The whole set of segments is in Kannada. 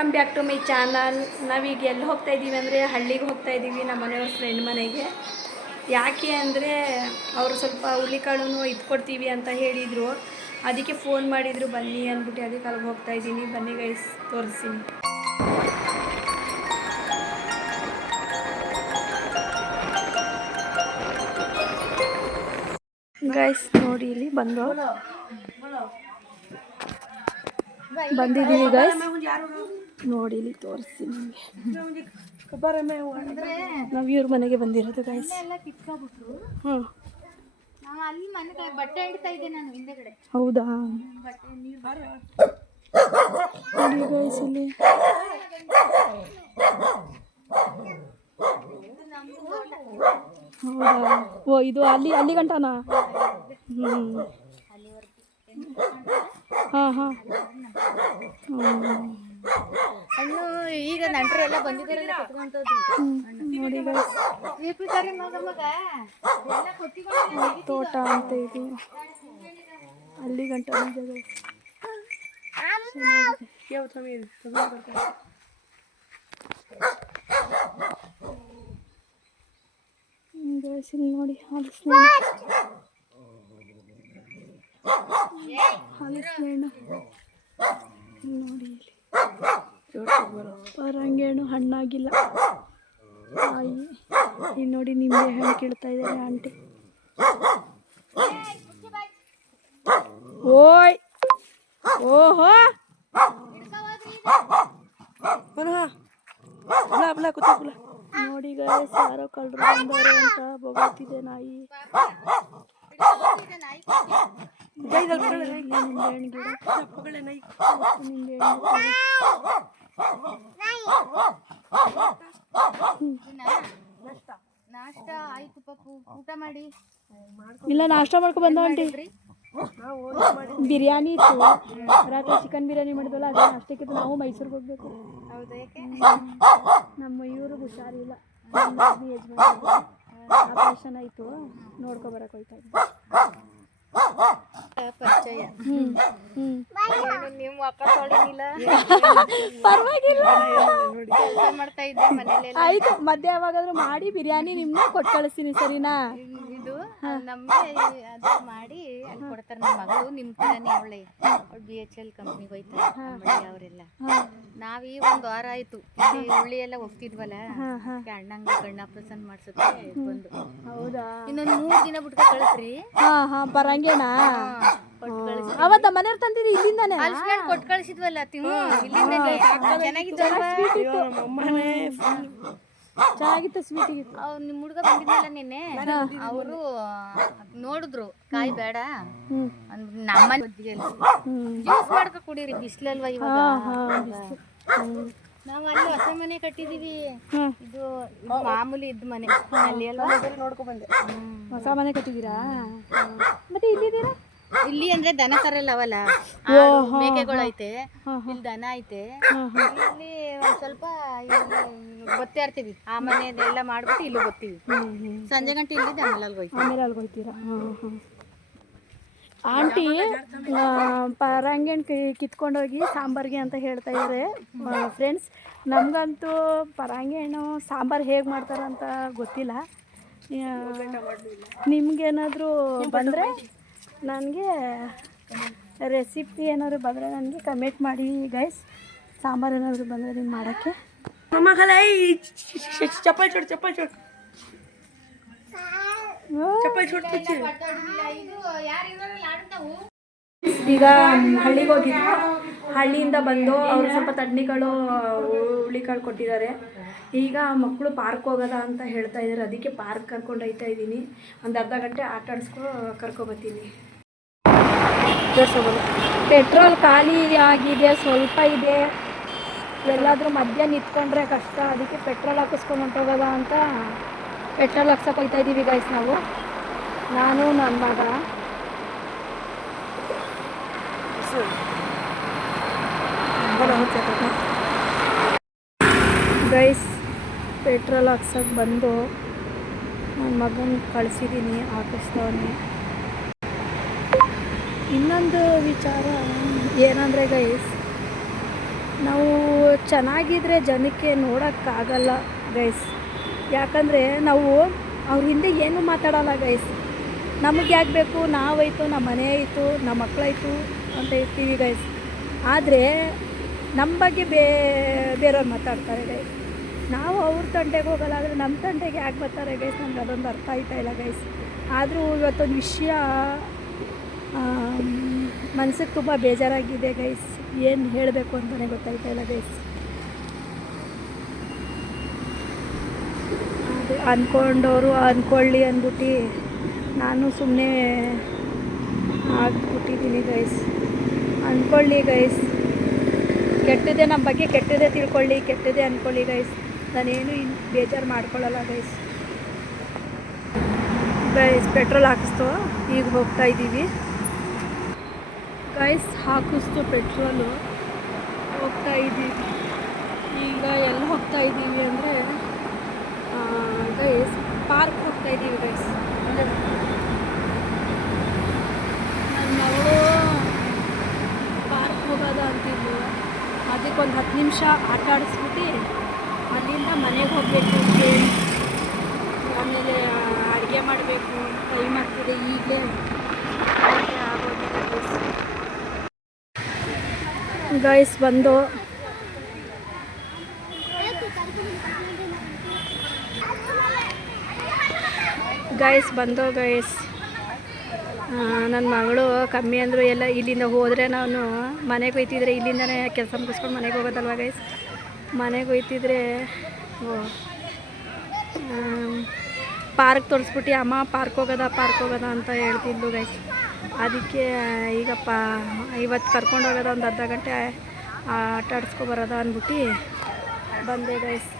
Welcome back to my channel ನಾವೀಗ ಎಲ್ಲಿ ಹೋಗ್ತಾ ಇದ್ದೀವಿ ಅಂದರೆ ಹಳ್ಳಿಗೆ ಹೋಗ್ತಾ ಇದ್ದೀವಿ ನಮ್ಮ ಮನೆಯವ್ರ ಫ್ರೆಂಡ್ ಮನೆಗೆ. ಯಾಕೆ ಅಂದರೆ ಅವರು ಸ್ವಲ್ಪ ಹುಲಿಕಾಳನ್ನು ಇದ್ಕೊಡ್ತೀವಿ ಅಂತ ಹೇಳಿದರು. ಅದಕ್ಕೆ ಫೋನ್ ಮಾಡಿದರು, ಬನ್ನಿ ಅಂದ್ಬಿಟ್ಟು ಅದಕ್ಕೆ ಅಲ್ಲಿಗೆ ಹೋಗ್ತಾ ಇದ್ದೀನಿ ಬನ್ನಿ ಗೈಸ್ ತೋರಿಸ್ತೀನಿ. ಗೈಸ್ ನೋಡಿ ಇಲ್ಲಿ ಬಂದು. ಬಂದಿದ್ದೀವಿ ಗೈಸ್ ನೋಡಿ ಇಲ್ಲಿ ತೋರಿಸ್ತೀನಿ ನಿಮಗೆ. ನಾವು ಇವ್ರ ಮನೆಗೆ ಬಂದಿರೋದು ಗೈಸ್ ಎಲ್ಲ ಕಿತ್ಕೊಬಿಟ್ರು. ಹ್ಞೂ ನಾವು ಅಲ್ಲಿ ಮನೆ ಬಟ್ಟೆ ಹಿಡ್ತಾ ಇದ್ದೆ ನಾನು ಹಿಂದೆಗಡೆ. ಹೌದಾ? ನೋಡಿ ಇಲ್ಲಿ. ಹೌದಾ? ಓ ಇದು ಅಲ್ಲಿ ಅಲ್ಲಿ ಗಂಟನಾ? ಹ್ಞೂ ಹಾಂ ಹಾಂ. ಹ್ಞೂ ನಂಟರು ಎಲ್ಲ ಬಂದಿದ್ದಾರೆಲ್ಲ ನೋಡಿ ತೋಟ ಅಂತ ಇದು. ಅಲ್ಲಿ ಗಂಟ ಬಂದಿದೆ ಗೈಸ್ ಇಲ್ಲಿ ನೋಡಿ ಇಲ್ಲಿ ಪರಂಗಿಹಣ್ಣು ಹಣ್ಣಾಗಿಲ್ಲ. ಕಾಯಿ ಇಲ್ಲಿ ನೋಡಿ ನಿಮಗೆ ಹಣ್ಣು ಕೀಳ್ತಾ ಇದ್ದಾರೆ ಆಂಟಿ. ಓಯ್! ಓಹೋ! ನೋಡಿ ಗೈಸ್ ಯಾರೋ ಕಳ್ಳರು ಬಂದವರು ಅಂತ ಬೊಗಳ್ತಿದೆ ನಾಯಿ. ನಿಂಬೆಹಣ್ಣು ಗಿಡ. ನಿಂಬೆಹಣ್ಣು ನಾಷ್ಟ ಆಯ್ತು ಪಪ್ಪು. ಊಟ ಮಾಡಿ. ಇಲ್ಲ ನಾಷ್ಟ ಮಾಡ್ಕೊ ಬಂದ ಆಂಟಿ. ಬಿರಿಯಾನಿ ಇತ್ತು. ರಾತ್ರಿ ಚಿಕನ್ ಬಿರಿಯಾನಿ ಮಾಡಿದ್ವಲ್ಲ ಅದೇ ನಾಷ್ಟಕ್ಕೆ ನಾವು ಮೈಸೂರಿಗೆ ಹೋಗ್ಬೇಕು. ನಮ್ಮ ಇವ್ರಿಗೆ ಹುಷಾರಿಲ್ಲ. ಆಪರೇಷನ್ ಆಯಿತು. ನೋಡ್ಕೊ ಬರಕ್ಕೆ ಹೋಯ್ತಾ ಪರಿಚಯ. ನೀವು ಅಕ್ಕ ತೊಳಿನಿಲ್ಲ ಪರವಾಗಿಲ್ಲ. ಕೆಲಸ ಮಾಡ್ತಾ ಇದ್ದೆ ಮನೇಲಿ ಆಯ್ತು ಮಧ್ಯ ಯಾವಾಗಾದ್ರೂ ಮಾಡಿ ಬಿರಿಯಾನಿ ನಿಮ್ನ ಕೊಟ್ಟು ಕಳಿಸ್ತೀನಿ ಸರಿನಾ? ನಮ್ಗೆ ಅದು ಮಾಡಿ ಅಲ್ಲಿ ಕೊಡ್ತಾರೆ ನಮ್ಮ ಮಗಳು. ನಿಮ್ ತರನೇ ಅವಳೆ ಅವಳು ಬಿ ಎಚ್ ಎಲ್ ಕಂಪ್ನಿಗೆ ಹೋಯ್ತಾರೆ ಅವರೆಲ್ಲ. ನಾವ್ ಈ ಒಂದ್ ವಾರ ಆಯ್ತು. ಇಲ್ಲಿ ಉಳ್ಳಿ ಎಲ್ಲ ಹೋಗ್ತಿದ್ವಲ್ಲ? ಹಾಂ ಅದಕ್ಕೆ ಕಣ್ಣ ಆಪರೇಷನ್ ಮಾಡ್ಸಕ್ಕೆ ಬಂದು. ಹೌದಾ? ಇನ್ನೊಂದ್ ಮೂರ್ ದಿನ ಬಿಟ್ಕೊ ಕಳಿಸ್ರಿ. ಹಾಂ ಹಾಂ ಕಳಿಸಿ ಅವತ್ತ ಮನೆಯವ್ರು ತಂದಿರಿ ಇಲ್ಲಿಂದಾನೆ? ಅಲ್ಸ್ಮೇಲೆ ಕೊಟ್ಟು ಕಳಿಸಿದ್ವಲ್ಲ ತಿಂಗಳು ಇಲ್ಲಿಂದಲೇ ಚೆನ್ನಾಗಿದ್ವಲ್ವಾ ಚೆನ್ನಾಗಿತ್ತು ಸ್ವೀಟ್ ಅವ್ರು ನಿಮ್ಮ ಹುಡುಗ ಬಂದಿದ್ನಲ್ಲ ನಿನ್ನೆ? ಅವರು ನೋಡಿದ್ರು. ಕಾಯಿ ಬೇಡ. ಹ್ಞೂ ಜ್ಯೂಸ್ ಮಾಡ್ಕೊ ಕುಡೀರಿ ಬಿಸ್ಲಲ್ವಾ ಇವಾಗ? ನಾವ್ ಅಲ್ಲಿ ಹೊಸ ಮನೆ ಕಟ್ಟಿದೀವಿ. ಇದು ಮಾಮೂಲಿ ಇದ್ದ ಮನೆ. ಅಲ್ಲಿ ಅಲ್ವಾ? ನೋಡ್ಕೊಂಡ್ ಬಂದೆ ಹೊಸ ಮನೆ ಕಟ್ಟಿದೀರಾ? ಮತ್ತೆ ಇಲ್ಲಿದ್ದೀರಾ? ಇಲ್ಲಿ ಅಂದ್ರೆ ದನ ಕರಲ್ಲ ಅವಲ್ಲ? ಮೇಕೆಗಳು ಐತೆ ಇಲ್ಲಿ ದನ ಐತೆ. ಇಲ್ಲಿ ಒಂದ್ ಸ್ವಲ್ಪ ಗೊತ್ತೇ ಇರ್ತೀವಿ. ಆ ಮನೆಯದೆಲ್ಲ ಮಾಡ್ಬಿಟ್ಟು ಇಲ್ಲಿ ಗೊತ್ತೀವಿ. ಸಂಜೆ ಗಂಟೆ ಇಲ್ಲಿ ಅಲ್ಲಿಗೆ ಹೋಯ್ತೀವಿ. ಆಮೇಲೆ ಹೋಗ್ತೀರಾ ಹಾಂ ಆಂಟಿ ಕಿ ಕಿತ್ಕೊಂಡೋಗಿ ಸಾಂಬಾರಿಗೆ ಅಂತ ಹೇಳ್ತಾ ಇದ್ದಾರೆ ಫ್ರೆಂಡ್ಸ್ ನಮಗಂತೂ ಪರಂಗಿಹಣ್ಣು ಸಾಂಬಾರ್ ಹೇಗೆ ಮಾಡ್ತಾರಂತ ಅಂತ ಗೊತ್ತಿಲ್ಲ ನಿಮ್ಗೇನಾದರೂ ಬಂದರೆ? ನನಗೆ ರೆಸಿಪಿ ಏನಾದ್ರು ಬಂದರೆ ನನಗೆ ಕಮೆಂಟ್ ಮಾಡಿ ಗೈಸ್ ಸಾಂಬಾರು ಏನಾದರೂ ಬಂದರೆ ನೀನು ಮಾಡೋಕ್ಕೆ. ಚಪ್ಪಲ್ ಚೋಡು ಚಪ್ಪಲ್ ಚೋಡು. ಚಪ್ಪಲ್ ಚೋಡು ಈಗ ಹಳ್ಳಿಗೆ ಹೋಗಿದ್ರು ಹಳ್ಳಿಯಿಂದ ಬಂದು ಅವರು ಸ್ವಲ್ಪ ತಣ್ಣಿಗಳು, ಹುಳಿ ಕಾಳು ಕೊಟ್ಟಿದ್ದಾರೆ. ಈಗ ಮಕ್ಕಳು ಪಾರ್ಕ್ ಹೋಗೋದ ಅಂತ ಹೇಳ್ತಾ ಇದ್ದಾರೆ ಅದಕ್ಕೆ ಪಾರ್ಕ್ ಕರ್ಕೊಂಡು ಹೋಗ್ತಾ ಇದ್ದೀನಿ ಒಂದು ಅರ್ಧ ಗಂಟೆ ಆಟ ಆಡಿಸ್ಕೊ ಕರ್ಕೊಬತ್ತೀನಿ ಪೆಟ್ರೋಲ್ ಖಾಲಿ ಆಗಿದೆ, ಸ್ವಲ್ಪ ಇದೆ. ಎಲ್ಲಾದರೂ ಮಧ್ಯ ನಿಂತ್ಕೊಂಡ್ರೆ ಕಷ್ಟ. ಅದಕ್ಕೆ ಪೆಟ್ರೋಲ್ ಹಾಕಿಸ್ಕೊಂಡು ಹೊಂಟೋಗೋದ ಅಂತ ಪೆಟ್ರೋಲ್ ಹಾಕ್ಸಕ್ಕೆ ಹೋಗ್ತಾ ಇದ್ದೀವಿ ಗೈಸ್ ನಾವು. ನಾನು ನನ್ನ ಮಗ. ಗೈಸ್ ಪೆಟ್ರೋಲ್ ಹಾಕ್ಸಕ್ಕೆ ಬಂದು ನನ್ನ ಮಗನ ಕಳಿಸಿದ್ದೀನಿ ಹಾಕಿಸ್ತವನೆ ಇನ್ನೊಂದು ವಿಚಾರ ಏನಂದರೆ ಗೈಸ್ ನಾವು ಚೆನ್ನಾಗಿದ್ರೆ ಜನಕ್ಕೆ ನೋಡೋಕ್ಕಾಗಲ್ಲ ಗೈಸ್ ಯಾಕಂದರೆ ನಾವು ಅವ್ರ ಹಿಂದೆ ಏನೂ ಮಾತಾಡಲ್ಲ ಗೈಸ್ ನಮಗೆ ಯಾಕೆ ಬೇಕು? ನಾವಾಯಿತು, ನಮ್ಮ ಮನೆ ಆಯಿತು, ನಮ್ಮ ಮಕ್ಕಳಾಯಿತು ಅಂತ ಇರ್ತೀವಿ ಗೈಸ್ ಆದರೆ ನಮ್ಮ ಬಗ್ಗೆ ಬೇ, ಬೇರೆಯವ್ರು ಮಾತಾಡ್ತಾರೆ ಗೈಸ್ ನಾವು ಅವ್ರ ತಂಟೆಗೆ ಹೋಗಲ್ಲ, ಆದರೆ ನಮ್ಮ ತಂಟೆಗೆ ಯಾಕೆ ಬರ್ತಾರೆ ಗೈಸ್ ನಮ್ಗೆ ಅದೊಂದು ಅರ್ಥ ಆಯ್ತಾ ಇಲ್ಲ ಗೈಸ್ ಆದರೂ ಇವತ್ತೊಂದು ವಿಷಯ ಮನಸ್ಸಿಗೆ ತುಂಬ ಬೇಜಾರಾಗಿದೆ ಗೈಸ್ ಏನು ಹೇಳಬೇಕು ಅಂತಲೇ ಗೊತ್ತಾಯ್ತಾ ಇಲ್ಲ ಗೈಸ್ ಅದು ಅಂದ್ಕೊಂಡವರು ಅಂದ್ಕೊಳ್ಳಿ ಅಂದ್ಬಿಟ್ಟು ನಾನು ಸುಮ್ಮನೆ ಆಗ್ಬಿಟ್ಟಿದ್ದೀನಿ ಗೈಸ್ ಅಂದ್ಕೊಳ್ಳಿ ಗೈಸ್ ಕೆಟ್ಟದೇ ನಮ್ಮ ಬಗ್ಗೆ ಕೆಟ್ಟದೇ ತಿಳ್ಕೊಳ್ಳಿ ಕೆಟ್ಟದೇ ಅಂದ್ಕೊಳ್ಳಿ ಗೈಸ್ ನಾನೇನು ಇನ್ನು ಬೇಜಾರು ಮಾಡ್ಕೊಳ್ಳಲ್ಲ ಗೈಸ್ ಗೈಸ್ ಪೆಟ್ರೋಲ್ ಹಾಕಿಸ್ತು ಈಗ ಹೋಗ್ತಾ ಇದ್ದೀವಿ. ಗೈಸ್ ಹಾಕಿಸ್ತು ಪೆಟ್ರೋಲು ಹೋಗ್ತಾ ಇದ್ದೀವಿ. ಈಗ ಎಲ್ಲಿ ಹೋಗ್ತಾ ಇದ್ದೀವಿ ಅಂದರೆ ಗೈಸ್ ಪಾರ್ಕ್ ಹೋಗ್ತಾ ಇದ್ದೀವಿ ಗೈಸ್ ನನ್ನ ಮಗಳು ಪಾರ್ಕ್ ಹೋಗೋದ ಅಂತಿದ್ಲು. ಅದಕ್ಕೊಂದು ಹತ್ತು ನಿಮಿಷ ಆಟ ಆಡಿಸ್ಬಿಟ್ಟು ಅಲ್ಲಿಂದ ಮನೆಗೆ ಹೋಗಬೇಕು ಆಮೇಲೆ ಅಡುಗೆ ಮಾಡಬೇಕು ಟೈಮ್ ಆಗ್ತಿದೆ ಈಗಲೇ. ಗೈಸ್ ಬಂದು. ಗೈಸ್ ಬಂದು ಗೈಸ್ ನನ್ನ ಮಗಳು ಕಮ್ಮಿ ಅಂದರು ಎಲ್ಲ ಇಲ್ಲಿಂದ ಹೋದರೆ ನಾನು ಮನೆಗೆ ಹೋಯ್ತಿದ್ರೆ ಇಲ್ಲಿಂದನೇ ಕೆಲಸ ಮುಗಿಸ್ಕೊಂಡು ಮನೆಗೆ ಹೋಗೋದಲ್ವ ಗೈಸ್ ಮನೆಗೆ ಹೋಯ್ತಿದ್ರೆ ಪಾರ್ಕ್ ತೋರಿಸ್ಬಿಟ್ಟು, ಅಮ್ಮ ಪಾರ್ಕ್ ಹೋಗೋದ ಪಾರ್ಕ್ ಹೋಗೋದ ಅಂತ ಹೇಳ್ತಿದ್ಲು ಗೈಸ್ ಅದಕ್ಕೆ ಈಗಪ್ಪ ಇವತ್ತು ಕರ್ಕೊಂಡು ಹೋಗೋದ, ಒಂದು ಅರ್ಧ ಗಂಟೆ ಆಟ ಆಡಿಸ್ಕೊಬರೋದ ಅಂದ್ಬಿಟ್ಟು, ಬಂದೆ ಗೈಸ್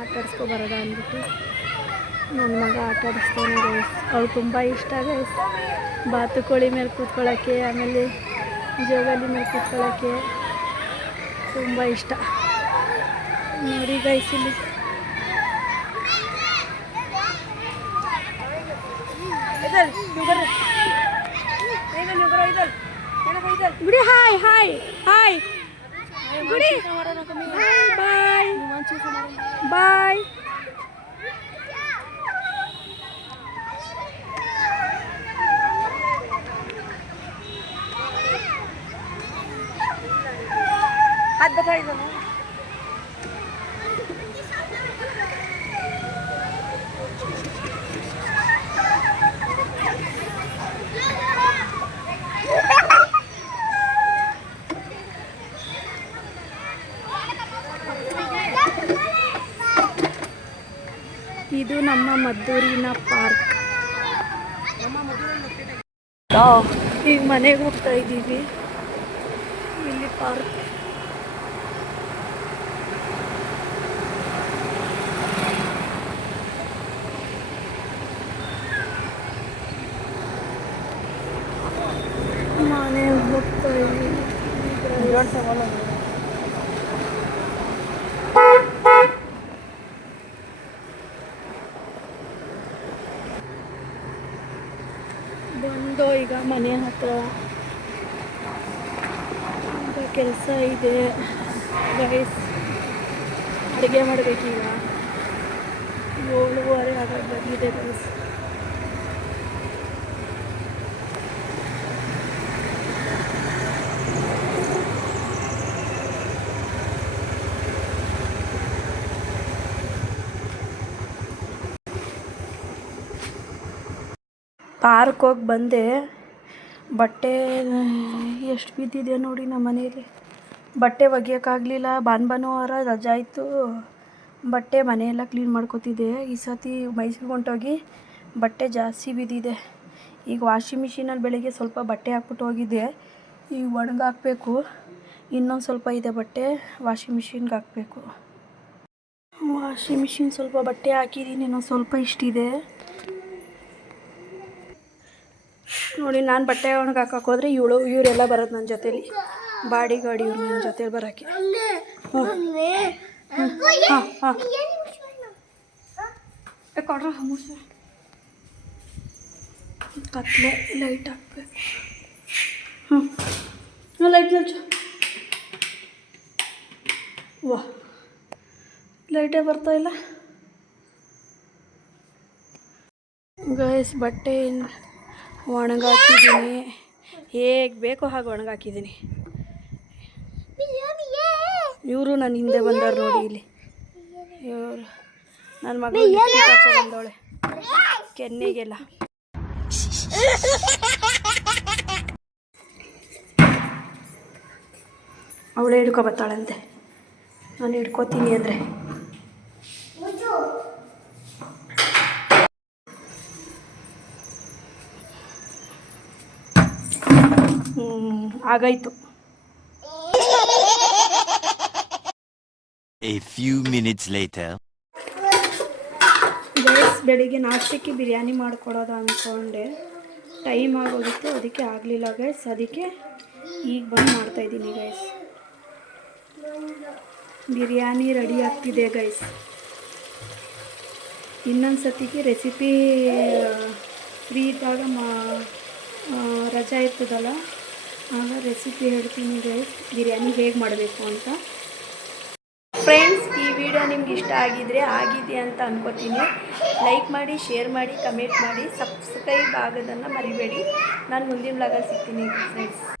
ಆಟ ಆಡಿಸ್ಕೊಬರೋದ ಅಂದ್ಬಿಟ್ಟು ನನ್ನ ಮಗ ಆಟ ಆಡಿಸ್ತಾನೆ ಗೈಸ್ ಅವ್ಳು ತುಂಬ ಇಷ್ಟ ಗೈಸ್ ಬಾತುಕೋಳಿ ಮೇಲೆ ಕೂತ್ಕೊಳ್ಳೋಕ್ಕೆ ಆಮೇಲೆ ಜೋಗಲಿ ಮೇಲೆ ಕೂತ್ಕೊಳ್ಳೋಕ್ಕೆ ತುಂಬ ಇಷ್ಟ. ನೋಡಿ ಗೈಸ್ ಇಲ್ಲಿ. ಗುಡಿ ಹಾಯ್ ಹಾಯ್ ಹಾಯ್ ಗುಡಿ ಮದ್ದೂರಿನ ಪಾರ್ಕ್. ಈಗ ಮನೆಗೆ ಹೋಗ್ತಾ ಇದ್ದೀವಿ. ಇಲ್ಲಿ ಪಾರ್ಕ್ ಮನೆಗೆ ಹೋಗ್ತಾ ಇದ್ದೀವಿ ಬಂದು ಈಗ ಮನೆ ಹತ್ರ ಈಗ ಕೆಲಸ ಇದೆ. ಗೈಸ್ ಅಡುಗೆ ಮಾಡಬೇಕೀಗ. ಏಳುವರೆ ಆಗ ಬಂದಿದೆ ಗೈಸ್ ಪಾರ್ಕ್ ಹೋಗಿ ಬಂದೆ. ಬಟ್ಟೆ ಎಷ್ಟು ಬಿದ್ದಿದೆ ನೋಡಿ ನಮ್ಮ ಮನೇಲಿ. ಬಟ್ಟೆ ಒಗೆಯೋಕ್ಕಾಗಲಿಲ್ಲ ಭಾನ್ ಭಾನುವಾರ ರಜಾ ಇತ್ತು. ಬಟ್ಟೆ ಮನೆಯೆಲ್ಲ ಕ್ಲೀನ್ ಮಾಡ್ಕೊತಿದ್ದೆ. ಈ ಸತಿ ಮೈಸೂರಿಗೆ ಹೊಂಟೋಗಿ ಬಟ್ಟೆ ಜಾಸ್ತಿ ಬಿದ್ದಿದೆ. ಈಗ ವಾಷಿಂಗ್ ಮಿಷಿನಲ್ಲಿ ಬೆಳಿಗ್ಗೆ ಸ್ವಲ್ಪ ಬಟ್ಟೆ ಹಾಕ್ಬಿಟ್ಟು ಹೋಗಿದ್ದೆ. ಈಗ ಒಣಗಾಕಬೇಕು ಇನ್ನೊಂದು ಸ್ವಲ್ಪ ಇದೆ ಬಟ್ಟೆ, ವಾಷಿಂಗ್ ಮಿಷಿನ್ಗೆ ಹಾಕಬೇಕು. ವಾಷಿಂಗ್ ಮಿಷಿನ್ ಸ್ವಲ್ಪ ಬಟ್ಟೆ ಹಾಕಿದ್ದೀನಿ ಇನ್ನೊಂದು ಸ್ವಲ್ಪ ಇಷ್ಟಿದೆ. ನೋಡಿ, ನಾನು ಬಟ್ಟೆ ಒಣಗಿ ಹಾಕಕ್ಕೆ ಹೋದ್ರೆ ಇವಳು, ಇವರೆಲ್ಲ ಬರೋದು ನನ್ನ ಜೊತೇಲಿ. ಬಾಡಿ ಗಾಡಿ ಇವ್ರು ನನ್ನ ಜೊತೆಲಿ ಬರೋಕ್ಕೆ ಹಾಂ ಹಾಂ. ಕೊಡ್ರ ಮುಸ ಕತ್ಲೆ ಲೈಟ್ ಹಾಕ್ಬೇಕು. ಹ್ಞೂ ಲೈಟ್ ಹಚ್ಚು. ವಾ. ಲೈಟೇ ಬರ್ತಾ ಇಲ್ಲ. ಗೈಸ್ ಬಟ್ಟೆ ಒಣಗಾಕಿದ್ದೀನಿ. ಹೇಗೆ ಬೇಕೋ ಹಾಗೆ ಒಣಗಾಕಿದ್ದೀನಿ. ಇವರು ನನ್ನ ಹಿಂದೆ ಬಂದವ್ರು ನೋಡಿ ಇಲ್ಲಿ. ಇವರು ನನ್ನ ಮಗಳು ಕೆನ್ನೆಗೆಲ್ಲ. ಅವಳೇ ಹಿಡ್ಕೊ ಬರ್ತಾಳಂತೆ. ನಾನು ಹಿಡ್ಕೋತೀನಿ ಅಂದರೆ ಹ್ಞೂ ಆಗಾಯ್ತು. ಗೈಸ್ ಬೆಳಿಗ್ಗೆ ನಾಷ್ಟಕ್ಕೆ ಬಿರಿಯಾನಿ ಮಾಡ್ಕೊಡೋದು ಅಂದ್ಕೊಂಡೆ ಟೈಮ್ ಆಗೋಗಿತ್ತು ಅದಕ್ಕೆ ಆಗಲಿಲ್ಲ ಗೈಸ್ ಅದಕ್ಕೆ ಈಗ ಬಂದು ಮಾಡ್ತಾಯಿದ್ದೀನಿ ಗೈಸ್ ಬಿರಿಯಾನಿ ರೆಡಿ ಆಗ್ತಿದೆ ಗೈಸ್ ಇನ್ನೊಂದು ಸತಿಗೆ ರೆಸಿಪಿ ಫ್ರೀ ಇದ್ದಾಗ ಮಾ ರಜಾ ಇರ್ತದಲ್ಲ? ಆಗ ರೆಸಿಪಿ ಹೇಳ್ತೀನಿ ಗೈಸ್ ಬಿರಿಯಾನಿ ಹೇಗೆ ಮಾಡಬೇಕು ಅಂತ. ಫ್ರೆಂಡ್ಸ್ ಈ ವಿಡಿಯೋ ನಿಮ್ಗೆ ಇಷ್ಟ ಆಗಿದ್ರೆ ಆಗಿದೆ ಅಂತ ಅನ್ಕೋತೀನಿ. ಲೈಕ್ ಮಾಡಿ ಶೇರ್ ಮಾಡಿ ಕಮೆಂಟ್ ಮಾಡಿ ಸಬ್ಸ್ಕ್ರೈಬ್ ಆಗೋದನ್ನು ಮರಿಬೇಡಿ. ನಾನು ಮುಂದಿನ ಬ್ಲಾಗಲ್ಲಿ ಸಿಗ್ತೀನಿ ಫ್ರೆಂಡ್ಸ್